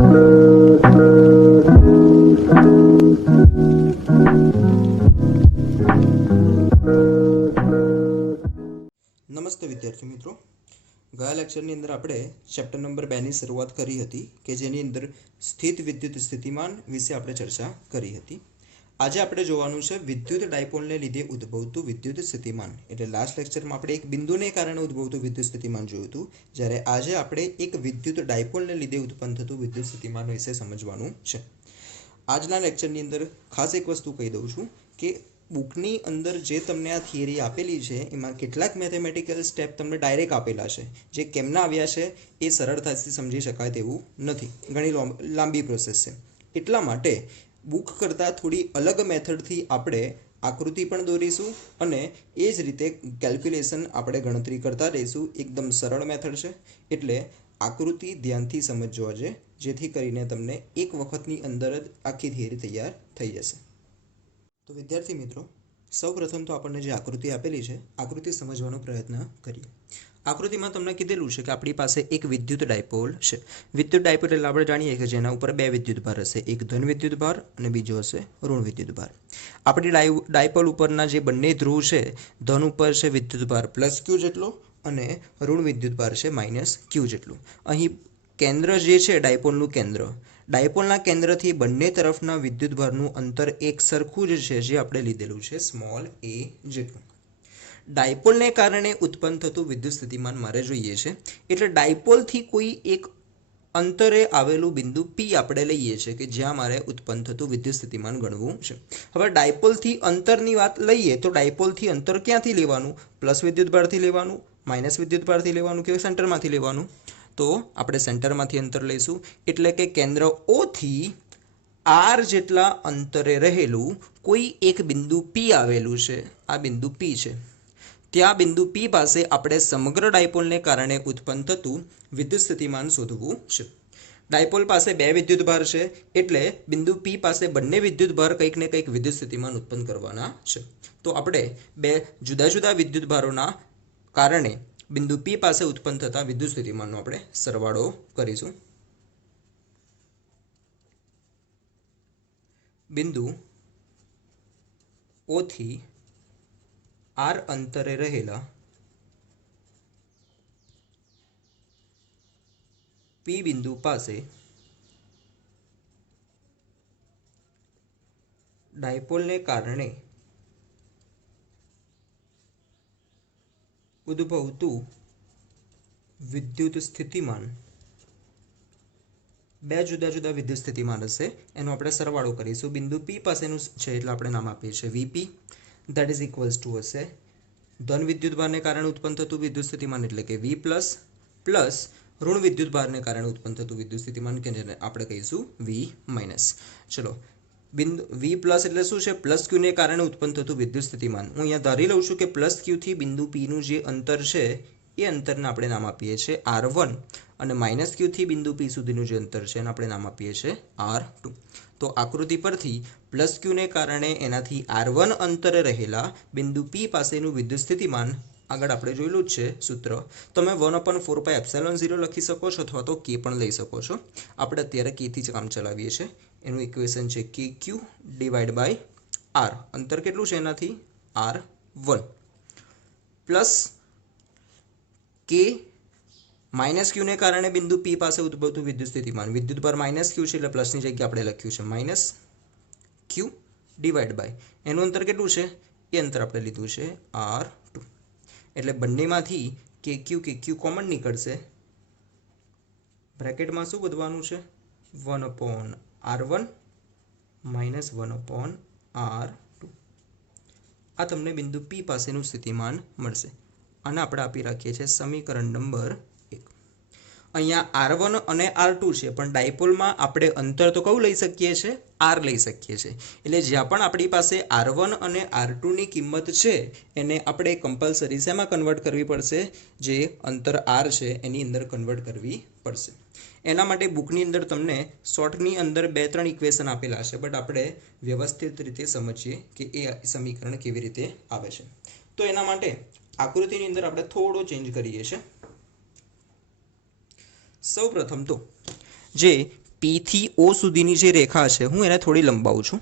નમસ્તે વિદ્યાર્થી મિત્રો, ગયા લેક્ચરની અંદર આપણે ચેપ્ટર નંબર 2 ની શરૂઆત કરી હતી કે જેની અંદર સ્થિત વિદ્યુત સ્થિતિમાન વિશે આપણે ચર્ચા કરી હતી. આજે આપણે જોવાનું છે વિદ્યુત ડાયપોલને લીધે ઉદ્ભવતું વિદ્યુત સ્થિતિમાન. એટલે લાસ્ટ લેક્ચરમાં આપણે એક બિંદુને કારણે ઉદ્ભવતું વિદ્યુત સ્થિતિમાન જોયું હતું, જ્યારે આજે આપણે એક વિદ્યુત ડાયપોલને લીધે ઉત્પન્ન થતું વિદ્યુત સ્થિતિમાન વિશે સમજવાનું છે. આજના લેક્ચરની અંદર ખાસ એક વસ્તુ કહી દઉં છું કે બુકની અંદર જે તમને આ થિયરી આપેલી છે એમાં કેટલાક મેથેમેટિકલ સ્ટેપ તમને ડાયરેક્ટ આપેલા છે, જે કેમના આવ્યા છે એ સરળતાથી સમજી શકાય તેવું નથી, ઘણી લાંબી પ્રોસેસ છે. એટલા માટે બુક કરતાં થોડી અલગ મેથડથી આપણે આકૃતિ પણ દોરીશું અને એ જ રીતે કેલ્ક્યુલેશન આપણે ગણતરી કરતા રહીશું. એકદમ સરળ મેથડ છે, એટલે આકૃતિ ધ્યાનથી સમજજો આજે, જેથી કરીને તમને એક વખતની અંદર જ આખી થિયરી તૈયાર થઈ જશે. તો વિદ્યાર્થી મિત્રો, સૌપ્રથમ તો આપણને જે આકૃતિ આપેલી છે આકૃતિ સમજવાનો પ્રયત્ન કરીએ. આકૃતિમાં તમને કીધેલું છે કે આપણી પાસે એક વિદ્યુત ડાયપોલ છે. વિદ્યુત ડાયપોલ એટલે આપણે જાણીએ કે જેના ઉપર બે વિદ્યુત ભાર હશે, એક ધન વિદ્યુત ભાર અને બીજો હશે ઋણ વિદ્યુત ભાર. આપણી ડાયપોલ ઉપરના જે બંને ધ્રુવ છે, ધન ઉપર છે વિદ્યુત ભાર +q જેટલો અને ઋણ વિદ્યુત ભાર છે -q જેટલું. અહીં કેન્દ્ર જે છે ડાયપોલનું કેન્દ્ર, ડાયપોલના કેન્દ્રથી બંને તરફના વિદ્યુતભારનું અંતર એક સરખું જ છે, જે આપણે લીધેલું છે સ્મોલ a જેટલું. ડાયપોલને કારણે ઉત્પન્ન થતું વિદ્યુત સ્થિતિમાન મારે જોઈએ છે, એટલે ડાયપોલથી કોઈ એક અંતરે આવેલું બિંદુ P આપણે લઈએ છીએ કે જ્યાં મારે ઉત્પન્ન થતું વિદ્યુત સ્થિતિમાન ગણવું છે. હવે ડાયપોલથી અંતરની વાત લઈએ તો ડાયપોલથી અંતર ક્યાંથી લેવાનું? પ્લસ વિદ્યુતભારથી લેવાનું, માઇનસ વિદ્યુતભારથી લેવાનું કે સેન્ટરમાંથી લેવાનું? તો આપણે સેન્ટરમાંથી અંતર લઈશું, એટલે કે કેન્દ્ર O થી R જેટલા અંતરે રહેલું કોઈ એક બિંદુ P આવેલું છે. આ બિંદુ P છે. ત્યાં બિંદુ P પાસે આપણે સમગ્ર ડાયપોલને કારણે ઉત્પન્ન થતું વિદ્યુત સ્થિતિમાન શોધવું છે. ડાયપોલ પાસે બે વિદ્યુતભાર છે, એટલે બિંદુ P પાસે બંને વિદ્યુતભાર કંઈક ને કંઈક વિદ્યુત સ્થિતિમાન ઉત્પન્ન કરવાના છે. તો આપણે બે જુદા જુદા વિદ્યુતભારોના કારણે બિંદુ P પાસે ઉત્પન્ન થતા વિદ્યુત સ્થિતિમાનનો આપણે સરવાળો કરીશું. બિંદુ O થી R અંતરે રહેલા P બિંદુ પાસે ડાયપોલને કારણે ઉદ્ભવતું વિદ્યુત સ્થિતિમાન, બે જુદા જુદા વિદ્યુત સ્થિતિમાન હશે, એનો આપણે સરવાળો કરીશું. બિંદુ P પાસેનું છે એટલે આપણે નામ આપીએ છીએ VP, that is equals two હશે ધન વિદ્યુતભારને કારણે ઉત્પન્ન થતું વિદ્યુત સ્થિતિમાન એટલે કે V પ્લસ ઋણ વિદ્યુતભારને કારણે ઉત્પન્ન થતું વિદ્યુત સ્થિતિમાન કે જેને આપણે કહીશું V માઇનસ. ચલો, બિંદુ V પ્લસ એટલે શું છે? +q ને કારણે ઉત્પન્ન થતું વિદ્યુત સ્થિતિમાન. હું અહીંયા ધારી લઉં છું કે +q થી બિંદુ P નું જે અંતર છે એ અંતરને આપણે નામ આપીએ છીએ R1 અને -q થી બિંદુ P સુધીનું જે અંતર છે એને આપણે નામ આપીએ છીએ R2. તો આકૃતિ પરથી +q ને કારણે એનાથી R1 અંતરે રહેલા બિંદુ P પાસેનું વિદ્યુત સ્થિતિમાન આગળ આપણે જોયેલું જ છે સૂત્ર. તમે 1/4πε0 લખી શકો છો અથવા તો k પણ લઈ શકો છો. આપણે અત્યારે k થી જ કામ ચલાવીએ છીએ. એનું ઇક્વેશન છે kq / R. અંતર કેટલું છે એનાથી? R1 પ્લસ k -q ને કારણે બિંદુ P પાસે ઉદ્ભવતું વિદ્યુત સ્થિતિમાન. વિદ્યુતભાર -q છે એટલે પ્લસની જગ્યાએ આપણે લખ્યું છે -q / એનું અંતર કેટલું છે? એ અંતર આપણે લીધું છે R2. એટલે બંનેમાંથી kq કોમન નીકળશે. બ્રેકેટમાં શું વધવાનું છે? 1/R1 - 1/R2. આ તમને બિંદુ P પાસેનું સ્થિતિમાન મળશે. આને આપણે આપી રાખીએ છીએ સમીકરણ નંબર 1. અહીંયા R1 અને R2 છે, પણ ડાયપોલમાં આપણે અંતર તો કયું લઈ શકીએ છીએ? R લઈ શકીએ છીએ. એટલે જ્યાં પણ આપણી પાસે R1 અને R2 ની કિંમત છે એને આપણે કમ્પલસરી શેમાં કન્વર્ટ કરવી પડશે? જે અંતર R છે એની અંદર કન્વર્ટ કરવી પડશે. એના માટે બુકની અંદર તમને શોર્ટની અંદર 2-3 ઇક્વેશન આપેલા છે, બટ આપણે વ્યવસ્થિત રીતે સમજીએ કે એ સમીકરણ કેવી રીતે આવે છે. તો એના માટે આકૃતિની અંદર આપણે થોડો ચેન્જ કરીએ છીએ. સૌપ્રથમ તો જે પી થી ઓ સુધીની જે રેખા છે હું એને થોડી લંબાવું છું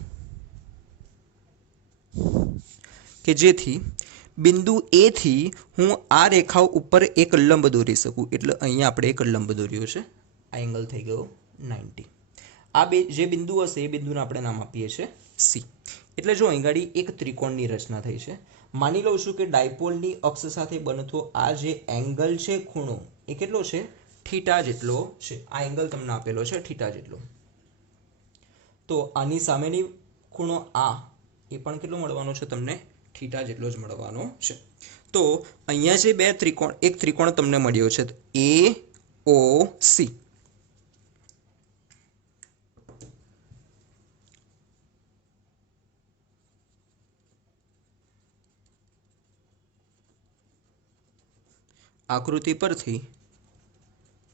કે જેથી બિંદુ એ થી હું આ રેખા ઉપર એક લંબ દોરી શકું. એટલે અહીંયા આપણે એક લંબ દોર્યો છે. આ એંગલ થઈ ગયો 90. આ બે જે બિંદુ હશે એ બિંદુને આપણે નામ આપીએ છીએ સી. એટલે જો અહીં ગાડી એક ત્રિકોણની રચના થઈ છે. માની લઉં છું કે ડાયપોલની અક્ષ સાથે બનતો આ જે એંગલ છે ખૂણો એ કેટલો છે? થીટા જેટલો છે. આ એંગલ તમને આપેલો છે થીટા જેટલો. તો આની સામેની ખૂણો આ એ પણ કેટલો મળવાનો છે તમને? થીટા જેટલો જ મળવાનો છે. તો અહીંયા જે બે ત્રિકોણ એક ત્રિકોણ તમને મળ્યો છે એ ઓ સી. આકૃતિ પરથી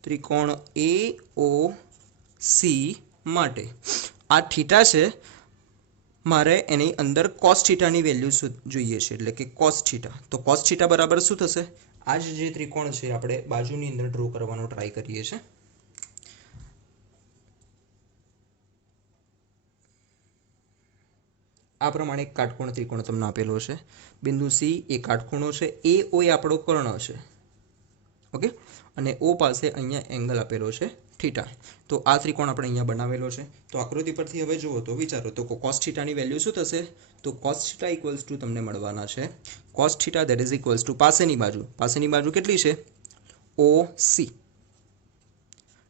ત્રિકોણ એ ઓ સી માટે આ થીટા છે, મારે એની અંદર કોસ થીટાની વેલ્યુ જોઈએ છે. એટલે કે કોસ થીટા. તો કોસ થીટા બરાબર શું થશે? આ જે ત્રિકોણ છે આપણે બાજુની અંદર ડ્રો કરવાનો ટ્રાય કરીએ છીએ. આ પ્રમાણે એક કાટકોણ ત્રિકોણ તમને આપેલો છે. બિંદુ સી એ કાટખૂણો છે. એ ઓ એ આપણો કર્ણ છે. ઓકે. અને ઓ પાસે અહીંયા એંગલ આપેલો છે થીટા. તો આ ત્રિકોણ આપણે અહીંયા બનાવેલો છે. તો આકૃતિ પરથી હવે જુઓ તો વિચારો તો કોસ થીટાની વેલ્યુ શું થશે? તો કોસ થીટા ઇક્વલ્સ ટુ તમને મળવાના છે cos theta that is equals to પાસેની બાજુ કેટલી છે? ઓ સી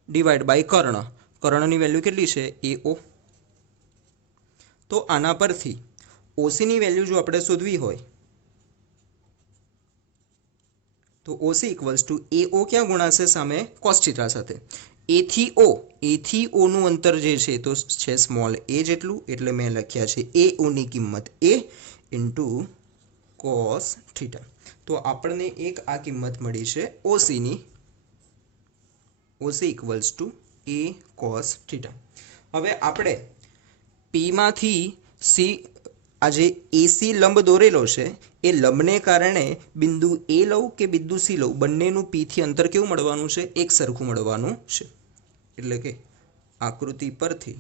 ડિવાઈડ બાય કર્ણની વેલ્યુ કેટલી છે? એ ઓ. તો આના પરથી ઓસીની વેલ્યુ જો આપણે શોધવી હોય તો ઓસી ઇક્વલ્સ ટુ એ ઓ ક્યાં ગુણાશે? સામે કોસ થીટા સાથે. એ થી ઓનું અંતર જે છે તો છે સ્મોલ એ જેટલું. એટલે મેં લખ્યા છે એ ઓની કિંમત એ ઇન્ટુ કોસ થીટા. તો આપણને એક આ કિંમત મળી છે ઓસીની. OC equals to A cos theta. હવે આપણે પીમાંથી સી આ જે એસી લંબ દોરેલો છે એ લંબને કારણે બિંદુ એ લઉં કે બિંદુ સી લઉં બંનેનું પીથી અંતર કેવું મળવાનું છે? એક સરખું મળવાનું છે. એટલે કે આકૃતિ પરથી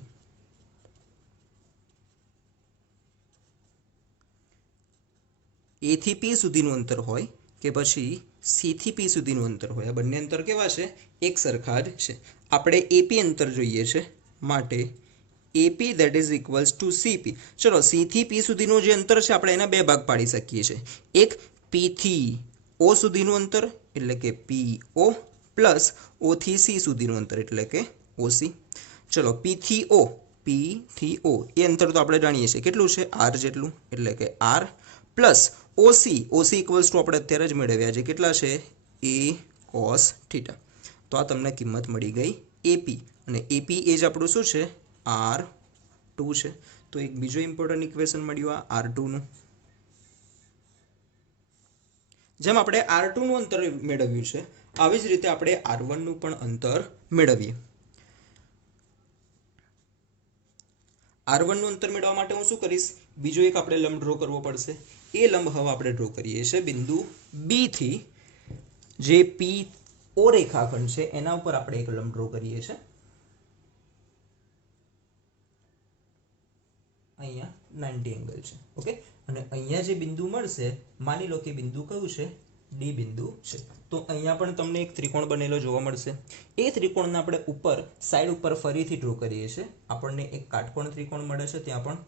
એ થી પી સુધીનું અંતર હોય કે પછી સી થી પી સુધીનું અંતર હોય, આ બંને અંતર કેવા છે? એક સરખા જ છે. આપણે એપી અંતર જોઈએ છે માટે AP that is equals to CP. ચલો સી થી પી સુધીનું જે અંતર છે આપણે એના બે ભાગ પાડી શકીએ છીએ. એક પી થી ઓ સુધીનું અંતર એટલે કે પી ઓ પ્લસ ઓ થી સી સુધીનું અંતર એટલે કે ઓસી. ચલો પી થી ઓ એ અંતર તો આપણે જાણીએ છીએ કેટલું છે? આર જેટલું. એટલે કે આર પ્લસ ઓસી ઇક્વલ્સ ટુ આપણે અત્યારે જ મેળવ્યા છે કેટલા છે? A cos theta. તો આ તમને કિંમત મળી ગઈ એપી. અને એપી એ જ આપણું શું છે? R2 છે. તો એક બીજો ઇમ્પોર્ટન્ટ ઇક્વેશન મળ્યું આ R2 નું. જેમ આપણે R2 નું અંતર મેળવ્યું છે આવી જ રીતે આપણે R1 નું પણ અંતર મેળવીએ. R1 નું અંતર મેળવવા માટે હું શું કરીશ? બીજો એક આપણે લંબ ડ્રો કરવો પડશે. એ લંબ હવે આપણે ડ્રો કરીએ છીએ બિંદુ બી થી જે પી ઓ રેખાખંડ છે એના ઉપર આપણે એક લંબ ડ્રો કરીએ છીએ. અહીંયા 90 એંગલ છે. ઓકે. અને અહીંયા જે બિંદુ મળશે માની લો કે બિંદુ કયું છે? ડી બિંદુ છે. તો અહીંયા પણ તમને એક ત્રિકોણ બનેલો જોવા મળશે. એ ત્રિકોણને આપણે ઉપર સાઈડ ઉપર ફરીથી ડ્રો કરીએ છીએ. આપણને એક કાટકોણ ત્રિકોણ મળે છે. ત્યાં પણ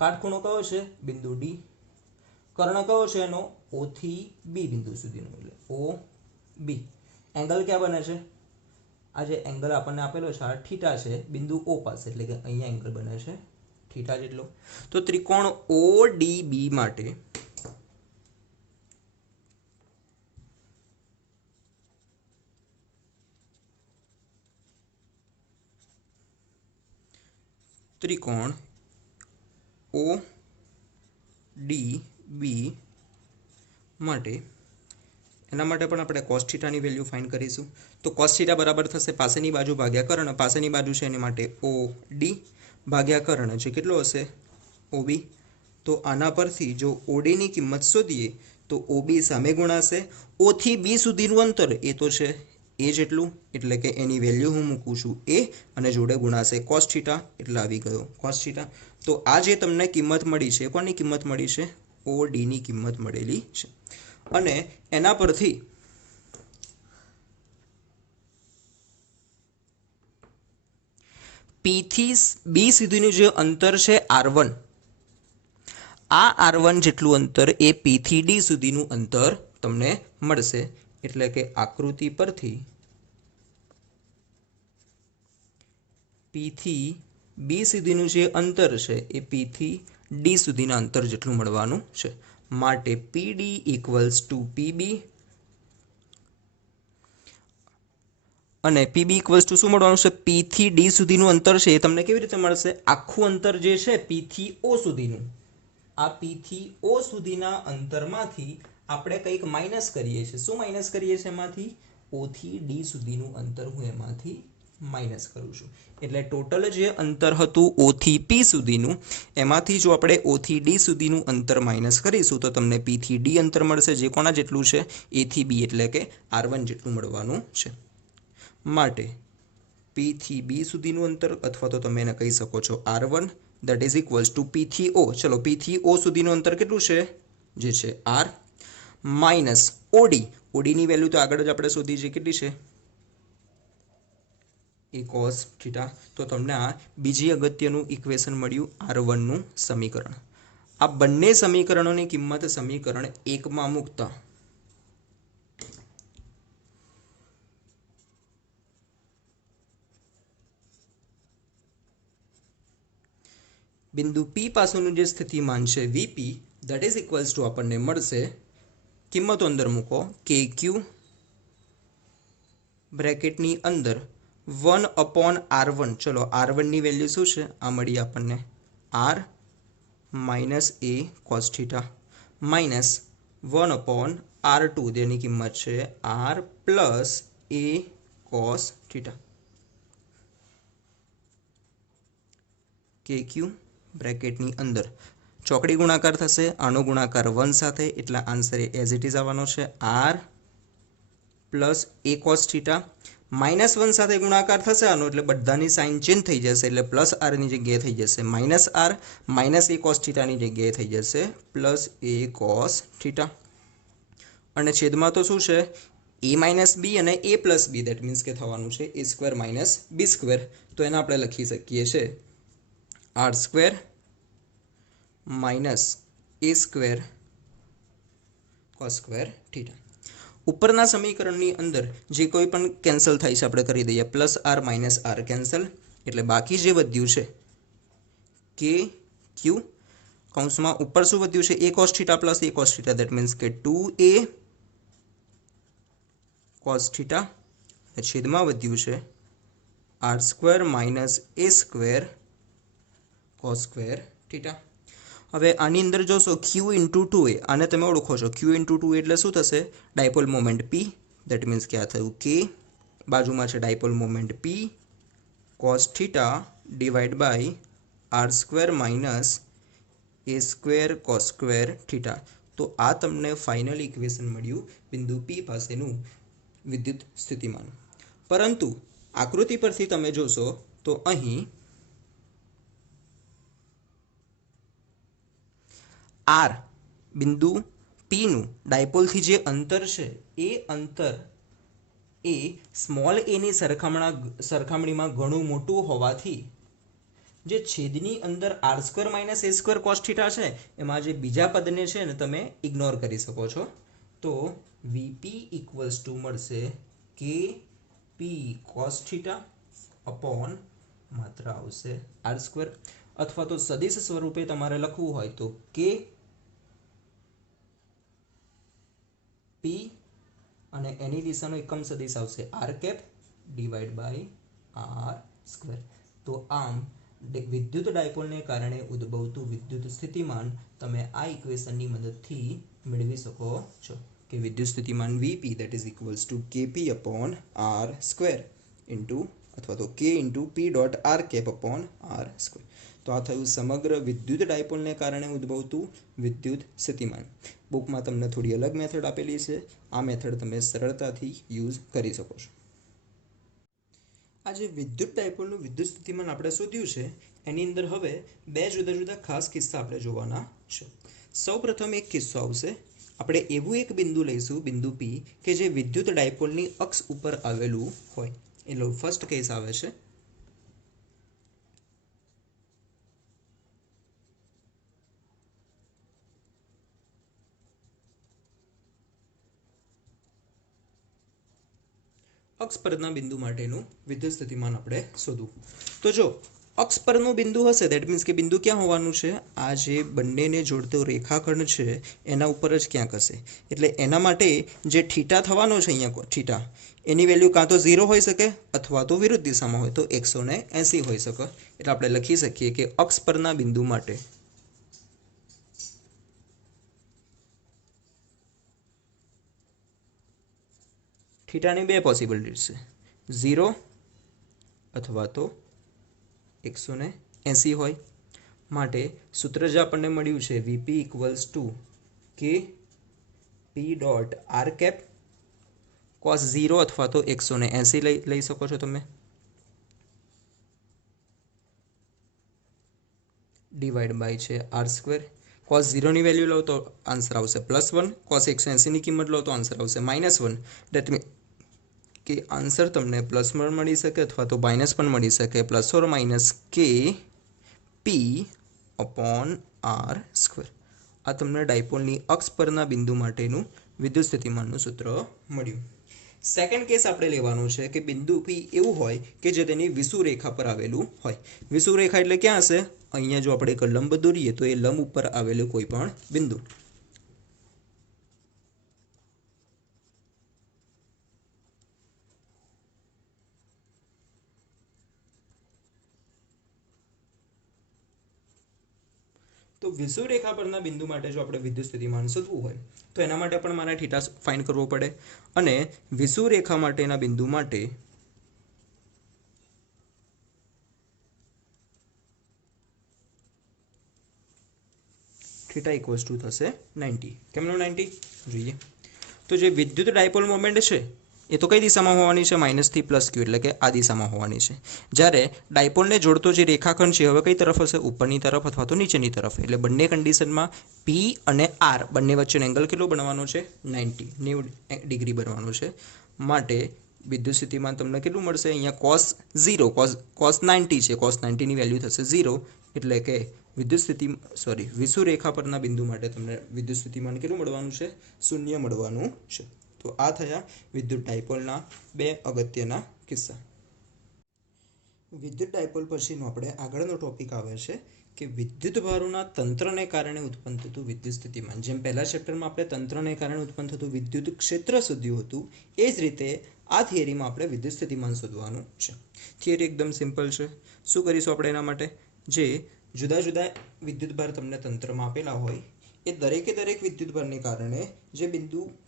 કાટખૂણો કયો છે? બિંદુ ડી. કર્ણ કયો છે એનો? ઓ થી બી બિંદુ સુધીનો એટલે ઓ બી. એંગલ ક્યાં બને છે? આ જે એંગલ આપણને આપેલો છે આ થીટા છે બિંદુ ઓ પાસે. એટલે કે અહીંયા એંગલ બને છે થીટા જેટલો. તો ત્રિકોણ ઓ ડી બી માટે ત્રિકોણ ઓ ડી બી માટે એના માટે પણ આપણે કોસ થીટાની વેલ્યુ ફાઇન્ડ કરીશું. તો કોસ થીટા બરાબર થશે પાસેની બાજુ ભાગ્યા કર્ણ. પાસેની બાજુ છે એની માટે ઓ ડી ભાગ્યા કર્ણ જે કેટલો હશે? ઓબી. તો આના પરથી જો ઓડીની કિંમત શોધીએ તો ઓબી સામે ગુણાશે. ઓ થી બી સુધીનું અંતર એ તો છે એ જેટલું, એટલે કે એની વેલ્યુ હું મૂકું છું એ, અને જોડે ગુણાશે કોસ થીટા, એટલે આવી ગયો કોસ થીટા. તો આ જે તમને કિંમત મળી છે, કોની કિંમત મળી છે? ઓડીની કિંમત મળેલી છે. અને એના પરથી પી થી બી સુધીનું જે અંતર છે R1, આ R1 જેટલું અંતર એ પી થી ડી સુધીનું અંતર તમને મળશે. એટલે કે આકૃતિ પરથી પી થી બી સુધીનું જે અંતર છે એ પી થી ડી સુધીના અંતર જેટલું મળવાનું છે. માટે પીડી ઇક્વલ્સ ટુ પીબી, અને પીબી ઇક્વલ્સ ટુ શું મળવાનું છે? પી થી ડી સુધીનું અંતર છે એ તમને કેવી રીતે મળશે? આખું અંતર જે છે પી થી ઓ સુધીનું, આ પી થી ઓ સુધીના અંતરમાંથી આપણે કંઈક માઇનસ કરીએ છીએ. શું માઇનસ કરીએ છીએ એમાંથી? ઓ થી ડી સુધીનું અંતર હું એમાંથી માઇનસ કરું છું. એટલે ટોટલ જે અંતર હતું ઓ થી પી સુધીનું, એમાંથી જો આપણે ઓ થી ડી સુધીનું અંતર માઇનસ કરીશું તો તમને પી થી ડી અંતર મળશે, જે કોના જેટલું છે? એ થી બી, એટલે કે R1 જેટલું મળવાનું છે. માટે પી થી બી સુધીનું અંતર, અથવા તો તમે એને કહી શકો છો R1, that is equals to P થી ઓ. ચલો, પી થી ઓ સુધીનું અંતર કેટલું છે? જે છે R માઇનસ ઓડી. ઓડીની વેલ્યુ તો આગળ જ આપણે શોધી છે, કેટલી છે? A cos theta. તો તમને આ બીજી અગત્યનું ઇક્વેશન મળ્યું, R1 નું સમીકરણ. આ બંને સમીકરણોની કિંમત સમીકરણ 1 માં મૂકતા બિંદુ P પાસેનું જે સ્થિતિમાન છે VP, that is equals two આપણને મળશે, કિંમતો અંદર મૂકો, કે ક્યુ બ્રેકેટની અંદર 1/R1. ચલો, R1 ની વેલ્યુ શું છે? આ મળી આપણને R માઇનસ એ કોસ થીટા, માઇનસ 1/R2, જેની કિંમત છે R plus A cos theta. કે ક્યુ બ્રેકેટની અંદર ચોકડી ગુણાકાર થશે, આનો ગુણાકાર 1 સાથે, એટલે આન્સર એઝ ઇટ ઇઝ આવવાનો છે R plus A cos theta. -1 સાથે ગુણાકાર થશે આનો, એટલે બધાની સાઇન ચેન્જ થઈ જશે, એટલે પ્લસ આરની જગ્યાએ થઈ જશે માઇનસ આર, માઇનસ એ કોસ થીટાની જગ્યાએ થઈ જશે પ્લસ એ કોસ થીટા. અને છેદમાં તો શું છે? એ માઇનસ બી અને એ પ્લસ બી, દેટ મીન્સ કે થવાનું છે એ સ્ક્વેર માઇનસ બી સ્ક્વેર. તો એને આપણે લખી શકીએ છીએ R square minus A square cos square theta. ઉપરના સમીકરણની અંદર જે કોઈ પણ કેન્સલ થાય છે આપણે કરી દઈએ, plus R minus R cancel, એટલે બાકી જે વધ્યું છે કે ક્યુ, કૌંસમાં ઉપર શું વધ્યું છે? A cos theta plus A cos theta, that means કે 2a કોસ થીટા, છેદમાં વધ્યું છે R square minus A square cos square theta. હવે આની અંદર જોશો ક્યુ ઇન્ટુ 2a, આને તમે ઓળખો છો, ક્યુ ઇન્ટુ 2a એટલે શું થશે? Dipole moment p, that means કે આ થયું k, બાજુમાં છે dipole moment p cos theta divide by R square minus A square cos square theta. તો આ તમને ફાઇનલ ઇક્વેશન મળ્યું બિંદુ p પાસેનું વિદ્યુત સ્થિતિમાન. પરંતુ આકૃતિ પરથી તમે જોશો તો અહીં આર બિંદુ પી નું ડાયપોલથી જે અંતર છે એ અંતર એ સ્મોલ એની સરખામણીમાં ઘણું મોટું હોવાથી જે છેદની અંદર R square minus A square cos theta છે, એમાં જે બીજા પદને છે ને તમે ઇગ્નોર કરી શકો છો. તો વીપી ઇક્વલ્સ ટુ મળશે કે પી કોસ થીટા અપોન માત્ર આવશે આર સ્ક્વેર, અથવા તો સદિશ સ્વરૂપે તમારે લખવું હોય તો કે પી અને એની દિશાનો એકમ સદિશ આવશે R cap divide by R square. તો આમ વિદ્યુત ડાયપોલને કારણે ઉદ્ભવતું વિદ્યુત સ્થિતિમાન તમે આ ઇક્વેશનની મદદથી મેળવી શકો છો કે વિદ્યુત સ્થિતિમાન VP that is equals to KP upon R square into, અથવા તો K into P dot R cap upon R square. તો આ થયું સમગ્ર વિદ્યુત ડાયપોલને કારણે ઉદ્ભવતું વિદ્યુત સ્થિતિમાન. બુકમાં તમને થોડી અલગ મેથડ આપેલી છે, આ મેથડ તમે સરળતાથી યુઝ કરી શકો છો. આ જે વિદ્યુત ડાયપોલનું વિદ્યુત સ્થિતિમાન આપણે શોધ્યું છે એની અંદર હવે બે જુદા જુદા ખાસ કિસ્સા આપણે જોવાના છે. સૌપ્રથમ એક કિસ્સો આવશે. આપણે એવું એક બિંદુ લઈશું, બિંદુ પી, કે જે વિદ્યુત ડાયપોલની અક્ષ ઉપર આવેલું હોય. એટલે ફર્સ્ટ કેસ આવે છે. અક્ષ પરના બિંદુ માટેનું વિદ્યુત સ્થિતિમાન આપણે શોધવું. તો જો અક્ષ પરનું બિંદુ હશે, દેટ મીન્સ કે બિંદુ ક્યાં હોવાનું છે? આ જે બંનેને જોડતો રેખાખંડ છે એના ઉપર જ ક્યાંક હશે. એટલે એના માટે જે થીટા થવાનો છે, અહીંયા થીટા, એની વેલ્યુ કાં તો 0 હોઈ શકે અથવા તો વિરુદ્ધ દિશામાં હોય તો 180 હોઈ શકે. એટલે આપણે લખી શકીએ કે અક્ષ પરના બિંદુ માટે થીટાની બે પોસિબિલિટી છે, 0 અથવા તો 180 હોય. માટે સૂત્ર જે આપણને મળ્યું છે વીપી ઇક્વલ્સ ટુ કે પી ડોટ આર કેપ કોસ 0 અથવા તો 180 લઈ શકો છો તમે, ડિવાઈડ બાય છે આર સ્ક્વેર. કોસ 0ની વેલ્યુ લો તો આન્સર આવશે +1, કોસ 180ની કિંમત લો તો આન્સર આવશે -1. ડેટ મીન કે આન્સર તમને પ્લસ પણ મળી શકે અથવા તો માઇનસ પણ મળી શકે, પ્લસ ઓર માઇનસ કે પી અપોન આર સ્ક્વેર. આ તમને ડાયપોલની અક્ષ પરના બિંદુ માટેનું વિદ્યુત સ્થિતિમાનનું સૂત્ર મળ્યું. સેકન્ડ કેસ આપણે લેવાનો છે કે બિંદુ પી એવું હોય કે જે તેની વિષુવરેખા પર આવેલું હોય. વિષુવરેખા એટલે ક્યાં હશે? અહીંયા જો આપણે એક લંબ દોરીએ તો એ લંબ ઉપર આવેલું કોઈ પણ બિંદુ. તો વિષુવરેખા પરના બિંદુ માટે જો આપણે વિદ્યુત સ્થિતિમાન શોધવું હોય તો એના માટે પણ મારે થીટા ફાઇન્ડ કરવો પડે. અને વિષુવરેખા માટેના બિંદુ માટે થીટા ઇક્વલ્સ ટુ થશે 90. કેમનો 90 જોઈએ તો જે વિદ્યુત ડાયપોલ મોમેન્ટ છે એ તો કઈ દિશામાં હોવાની છે? માઇનસથી પ્લસ ક્યુ, એટલે કે આ દિશામાં હોવાની છે. જ્યારે ડાયપોલને જોડતો જે રેખાખંડ છે હવે કઈ તરફ હશે? ઉપરની તરફ અથવા તો નીચેની તરફ. એટલે બંને કન્ડિશનમાં પી અને આર બંને વચ્ચેનો એંગલ કેટલો બનવાનો છે? 90 ડિગ્રી બનવાનો છે. માટે વિદ્યુત સ્થિતિમાન તમને કેટલું મળશે? અહીંયા કોસ 0, કોસ 90 છે, કોસ 90ની વેલ્યુ થશે 0. એટલે કે વિષુવરેખા પરના બિંદુ માટે તમને વિદ્યુત સ્થિતિમાન કેટલું મળવાનું છે? 0 મળવાનું છે. તો આ થયા વિદ્યુત ડાયપોલના બે અગત્યના કિસ્સા. વિદ્યુત ડાયપોલ પછીનો આપણે આગળનો ટોપિક આવે છે કે વિદ્યુત ભારોના તંત્રને કારણે ઉત્પન્ન થતું વિદ્યુત સ્થિતિમાન. જેમ પહેલા ચેપ્ટરમાં આપણે તંત્રને કારણે ઉત્પન્ન થતું વિદ્યુત ક્ષેત્ર શોધ્યું હતું, એ જ રીતે આ થિયરીમાં આપણે વિદ્યુત સ્થિતિમાન શોધવાનું છે. થિયરી એકદમ સિમ્પલ છે. શું કરીશું આપણે એના માટે? જે જુદા જુદા વિદ્યુતભાર તમને તંત્રમાં આપેલા હોય એ દરેકે દરેક વિદ્યુતભારને કારણે જે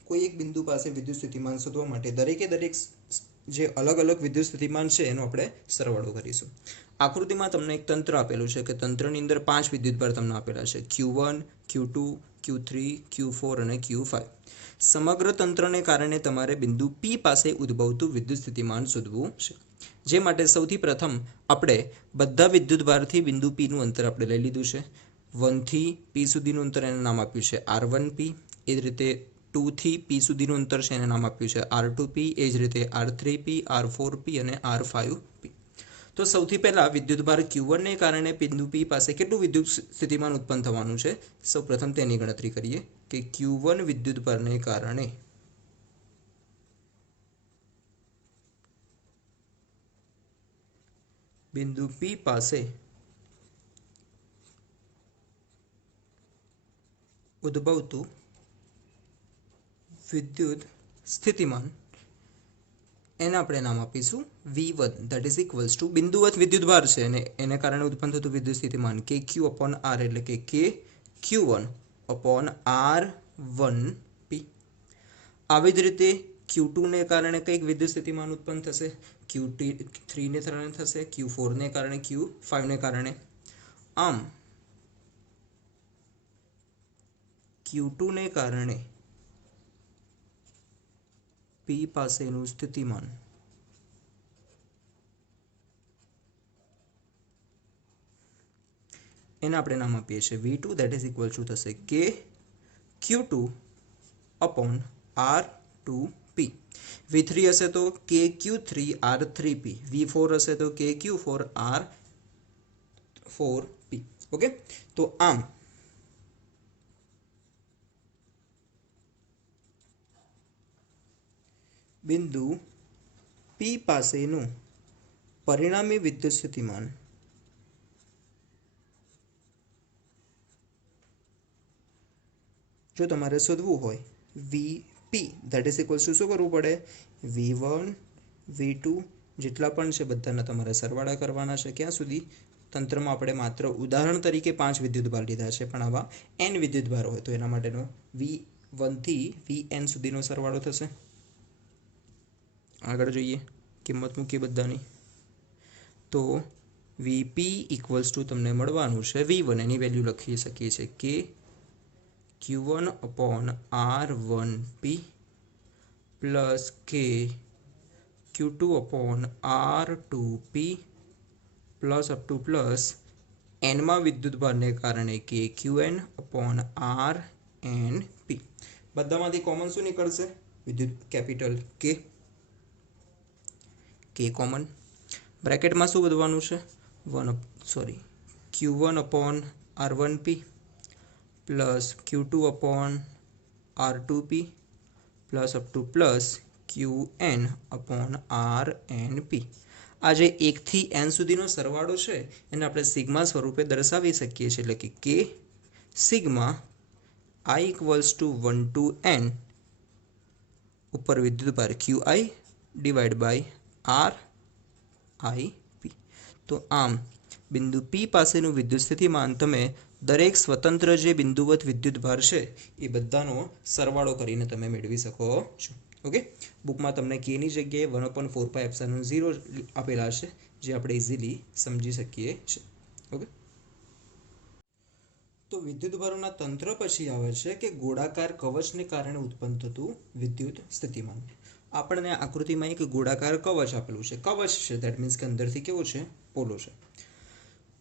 કોઈ એક બિંદુ પાસે વિદ્યુત સ્થિતિમાન શોધવા માટે દરેકે દરેક જે અલગ અલગ વિદ્યુત સ્થિતિમાન છે એનો આપણે સરવાળો કરીશું. આકૃતિમાં તમને એક તંત્ર આપેલું છે કે તંત્રની અંદર 5 વિદ્યુતભાર તમને આપેલા છે, Q1, Q2, Q3, Q4 અને Q5. સમગ્ર તંત્રને કારણે તમારે બિંદુ P પાસે ઉદ્ભવતું વિદ્યુત સ્થિતિમાન શોધવું છે. જે માટે સૌથી પ્રથમ આપણે બધા વિદ્યુતભારથી બિંદુ P નું અંતર આપણે લઈ લીધું છે. 1 થી P સુધીનું અંતર એનું નામ આપ્યું છે R1P. એ જ રીતે 2 થી P સુધીનું અંતર છે એને નામ આપ્યું છે R2P. એ જ રીતે R3P, R4P અને R5P. તો સૌથી પહેલા વિદ્યુતભાર Q1 ને કારણે બિંદુ P પાસે કેટલું વિદ્યુત સ્થિતિમાન ઉત્પન્ન થવાનું છે? સૌપ્રથમ તેની ગણતરી કરીએ કે Q1 વિદ્યુતભારને કારણે બિંદુ P પાસે ઉદ્ભવતું વિદ્યુત સ્થિતિમાન એને આપણે નામ આપીશું V1. That is equals to બિંદુવત વિદ્યુતભાર છે અને એને કારણે ઉત્પન્ન થતું વિદ્યુત સ્થિતિમાન KQ અપોન R, એટલે કે KQ1 અપોન R1P. આવી જ રીતે Q2 ને કારણે કંઈક વિદ્યુત સ્થિતિમાન ઉત્પન્ન થશે, Q3 ને કારણે થશે, Q4 ને કારણે, Q5 ને કારણે. આમ Q2 ને કારણે P પાસેનું સ્થિતિમાન एने आपणे नाम आपीए छीए V2 that is equal to थशे K Q2 upon R2P। V3 हशे तो K Q3 R3P। V4 हशे तो K Q4 R4P। ओके, तो आम बिंदु P पासेનું परिणामी विद्युत स्थितिमान जो तमारे शोधवू होय Vp that is equals to शुं करवू पड़े V1 V2 जेटला पण छे बधाना तमारे सरवाळा करवाना छे। क्यां सुधी तंत्रमां आपणे मात्र उदाहरण तरीके 5 विद्युतभार लीधा छे, पण आवा n विद्युतभार होय तो एना माटेनो V1 थी Vn सुधीनो सरवाळो थशे। आगळ जोईए, किंमत मूकीए बधानी तो Vp इक्वल्स टू तमने मळवानुं छे V1 एनी वेल्यू लखी सकीए छे K Q1 upon R1P plus K Q2 upon R2P plus up to plus n मा विद्युतभार ने कारणे K Qn अपॉन RNP। बधामांथी कॉमन शुं निकळशे विद्युत कैपिटल K कॉमन ब्रेकेट में शुं बधवानुं छे Q1 upon R1P plus Q2 upon R2P plus up to plus Qn upon RNP। आ जे 1 થી n सुधीनो सरवाळो छे एने आपणे सिग्मा स्वरूपे दर्शावी सकीए छीए, એટલે કે K sigma I equals to 1 to n ऊपर विद्युतभार QI डिवाइड बाय RIP। तो आम बिंदु P पासेનું विद्युत स्थितिमान તમે દરેક સ્વતંત્ર જે બિંદુવત વિદ્યુતભાર છે એ બધાનો સરવાળો કરીને તમે મેળવી શકો છો। ઓકે, બુકમાં તમને K ની જગ્યાએ 1/4πε0 આપેલા છે, જે આપણે ઇઝીલી સમજી શકીએ છીએ। ઓકે, તો વિદ્યુતભારોના તંત્ર પછી આવે છે કે ગોળાકાર કવચને કારણે ઉત્પન્ન થતું વિદ્યુત સ્થિતિમાન। આપણને આકૃતિમાં એક ગોળાકાર કવચ આપેલું છે, કવચ છે ધેટ મીન્સ કે અંદરથી કેવું છે પોલો છે।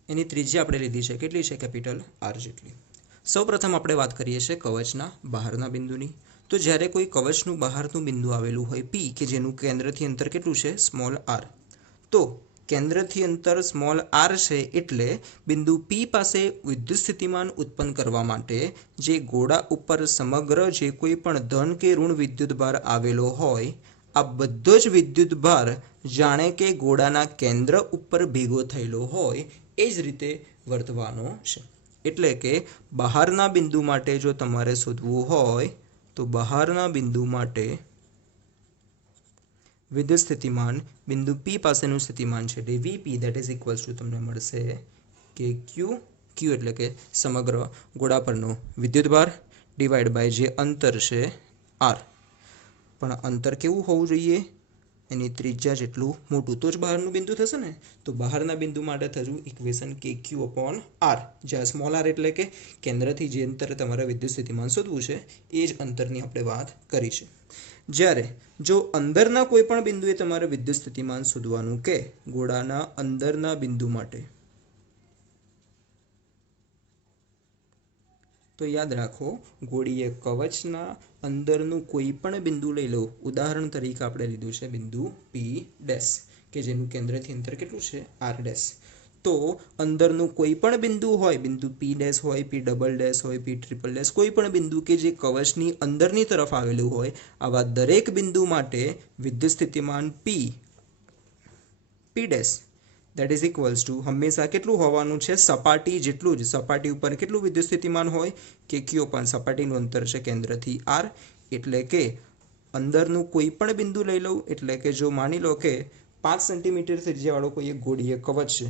એની ત્રિજ્યા આપણે લીધી છે કેટલી છે કેપિટલ R જેટલી। સૌપ્રથમ આપણે વાત કરીએ છીએ કવચના બહારના બિંદુની। તો જ્યારે કોઈ કવચનું બહારનું બિંદુ આવેલું હોય P કે જેનું કેન્દ્રથી અંતર કેટલું છે સ્મોલ r, તો કેન્દ્રથી અંતર સ્મોલ r છે એટલે બિંદુ P પાસે વિદ્યુત સ્થિતિમાન ઉત્પન્ન કરવા માટે જે ગોળા ઉપર સમગ્ર જે કોઈ પણ ધન કે ઋણ વિદ્યુતભાર આવેલો હોય આ બધો જ વિદ્યુતભાર જાણે કે ગોળાના કેન્દ્ર ઉપર ભેગો થયેલો હોય એ જ રીતે વર્તવાનો છે। એટલે કે બહારના બિંદુ માટે જો તમારે શોધવું હોય તો બહારના બિંદુ માટે વિદ્યુત સ્થિતિમાન બિંદુ P પાસેનું સ્થિતિમાન છે એટલે Vp that is equals two તમને મળશે કે Q એટલે કે સમગ્ર ગોળા પરનો વિદ્યુતભાર ડિવાઈડ બાય જે અંતર છે R, પણ અંતર કેવું હોવું જોઈએ એની ત્રિજ્યા જેટલું મોટું તો જ બહારનું બિંદુ થશે ને। તો બહારના બિંદુ માટે થયું ઇક્વેશન KQ અપોન R, જ્યાં સ્મોલ r એટલે કે કેન્દ્રથી જે અંતરે તમારે વિદ્યુત સ્થિતિમાન શોધવું છે એ જ અંતરની આપણે વાત કરી છે। જ્યારે જો અંદરના કોઈ પણ બિંદુએ તમારે વિદ્યુત સ્થિતિમાન શોધવાનું કે ગોળાના અંદરના બિંદુ માટે, તો યાદ રાખો ગોળીય કવચના અંદરનું કોઈ પણ બિંદુ લઈ લો, ઉદાહરણ તરીકે આપણે લીધું છે બિંદુ P ડેશ કે જેનું કેન્દ્રથી અંતર કેટલું છે R ડેશ। તો અંદરનું કોઈ પણ બિંદુ હોય, બિંદુ P ડેશ હોય, P ડબલ ડેશ હોય, P ટ્રિપલ ડેશ, કોઈ પણ બિંદુ કે જે કવચની અંદરની તરફ આવેલું હોય આવા દરેક બિંદુ માટે વિદ્યુત સ્થિતિમાન P dash that is equals to હંમેશા કેટલું હોવાનું છે સપાટી જેટલું જ, સપાટી ઉપર કેટલું વિદ્યુત સ્થિતિમાન હોય કે Q પણ સપાટીનું અંતર છે કેન્દ્રથી R, એટલે કે અંદરનું કોઈ પણ બિંદુ લઈ લઉં એટલે કે જો માની લો કે 5 સેન્ટીમીટર ત્રિજ્યાવાળો કોઈ એક ગોળીય કવચ છે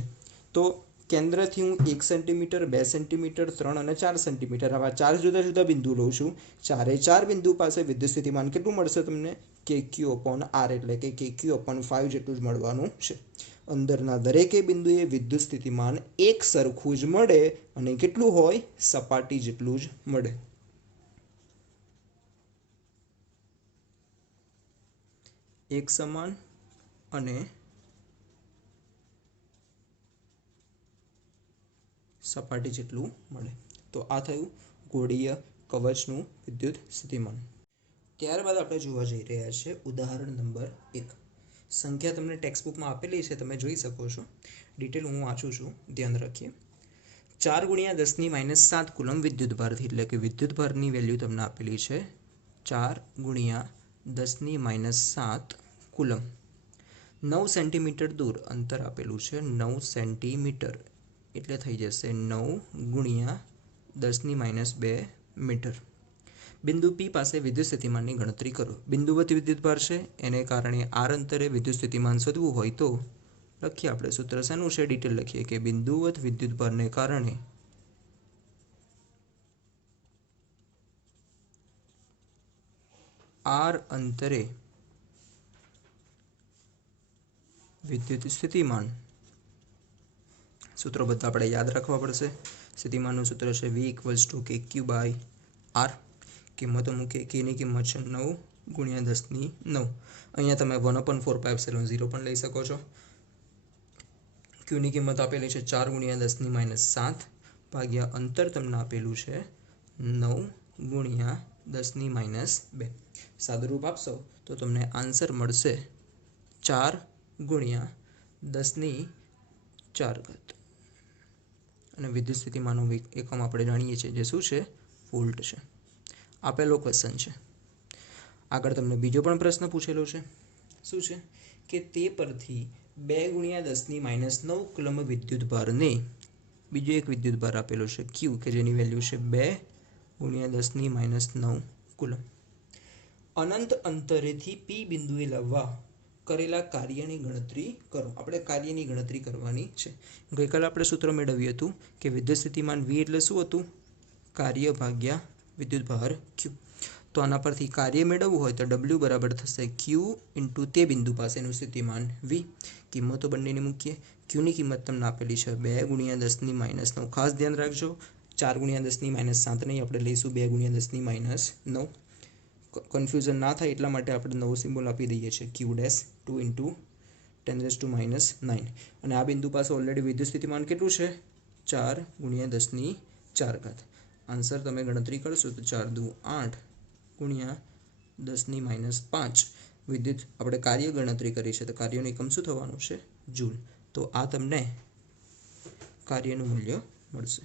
તો કેન્દ્રથી હું 1 સેન્ટીમીટર 2 સેન્ટીમીટર 3 અને 4 સેન્ટીમીટર આવા 4 જુદા જુદા બિંદુ લઉં છું। ચારે 4 બિંદુ પાસે વિદ્યુત સ્થિતિમાન કેટલું મળશે તમને KQ અપોન R એટલે કે KQ અપોન 5 જેટલું જ મળવાનું છે। અંદરના દરેકે બિંદુએ વિદ્યુત સ્થિતિમાન એક સરખું જ મળે અને કેટલું હોય સપાટી જેટલું જ મળે। એક સમાન અને સપાટી જેટલું મળે. તો આ થયું ગોળીય કવચનું વિદ્યુત સ્થિતિમાન. ત્યારબાદ આપણે જોવા જઈ રહ્યા છે ઉદાહરણ નંબર 1. સંખ્યા તમને ટેક્સ્ટ બુકમાં આપેલી છે, તમે જોઈ શકો છો. ડિટેલ હું વાંચું છું, ધ્યાન રાખીએ. 4 × 10⁻7 કુલમ વિદ્યુતભારથી, એટલે કે વિદ્યુતભારની વેલ્યુ તમને આપેલી છે 4 × 10⁻7 કુલમ. 9 સેન્ટીમીટર દૂર અંતર આપેલું છે, 9 સેન્ટીમીટર એટલે થઈ જશે 9 × 10⁻2 મીટર. બિંદુ P પાસે વિદ્યુત સ્થિતિમાનની ગણતરી કરો. બિંદુવત વિદ્યુતભાર છે, એને કારણે r અંતરે વિદ્યુત સ્થિતિમાન શોધવું હોય તો લખીએ આપણે સૂત્ર શેનું છે, ડિટેલ લખીએ કે બિંદુવત વિદ્યુતભારને કારણે r અંતરે વિદ્યુત સ્થિતિમાન. સૂત્રો બધા આપણે યાદ રાખવા પડશે. સ્થિતિમાનનું સૂત્ર છે V = kq/r. કિંમતો મૂકીએ. k ની કિંમત છે 9 × 10⁹. અહીંયા તમે 1/4πε0 પણ લઈ શકો છો. q ની કિંમત આપેલી છે 4 × 10⁻7 ભાગ્યા અંતર તમને આપેલું છે 9 × 10⁻2. સાદુરૂપ આપશો તો તમને આન્સર મળશે 4 × 10⁴. અને વિદ્યુત સ્થિતિમાનનો એકમ આપણે જાણીએ છીએ, જે શું છે, વોલ્ટ છે. આપેલો ક્વેશ્ચન છે. આગળ તમને બીજો પણ પ્રશ્ન પૂછેલો છે. શું છે કે તે પરથી 2 × 10⁻9 કુલમ વિદ્યુતભારને બીજો એક વિદ્યુતભાર આપેલો છે Q, કે જેની વેલ્યુ છે 2 × 10⁻9 કુલમ. અનંત અંતરેથી P બિંદુએ લાવવા કરેલા કાર્યની ગણતરી કરો. આપણે કાર્યની ગણતરી કરવાની છે. ગઈકાલે આપણે સૂત્ર મેળવ્યું હતું કે વિદ્યુત સ્થિતિમાન V એટલે શું હતું, કાર્ય ભાગ્યા વિદ્યુતભાર Q. તો આના પરથી કાર્ય મેળવવું હોય તો W બરાબર થશે Q × તે બિંદુ પાસેનું સ્થિતિમાન V. કિંમતો બંનેની મૂકીએ. Q ની કિંમત તમને આપેલી છે 2 × 10⁻9. ખાસ ધ્યાન રાખજો, 4 × 10⁻7 નહીં, આપણે લઈશું 2 × 10⁻9. કન્ફ્યુઝન ના થાય એટલા માટે આપણે નવો સિમ્બોલ આપી દઈએ છીએ Q' 2 × 10⁻9. અને આ બિંદુ પાસે ઓલરેડી વિદ્યુત સ્થિતિમાન કેટલું છે, 4 × 10⁴. આન્સર તમે ગણતરી કરશો તો 4 × 8 × 10⁻5. વિદ્યુત આપણે કાર્ય ગણતરી કરી છે, તો કાર્યનું એકમ શું થવાનું છે, જૂલ. તો આ તમને કાર્યનું મૂલ્ય મળશે.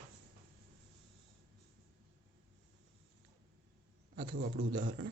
આ થયું આપણું ઉદાહરણ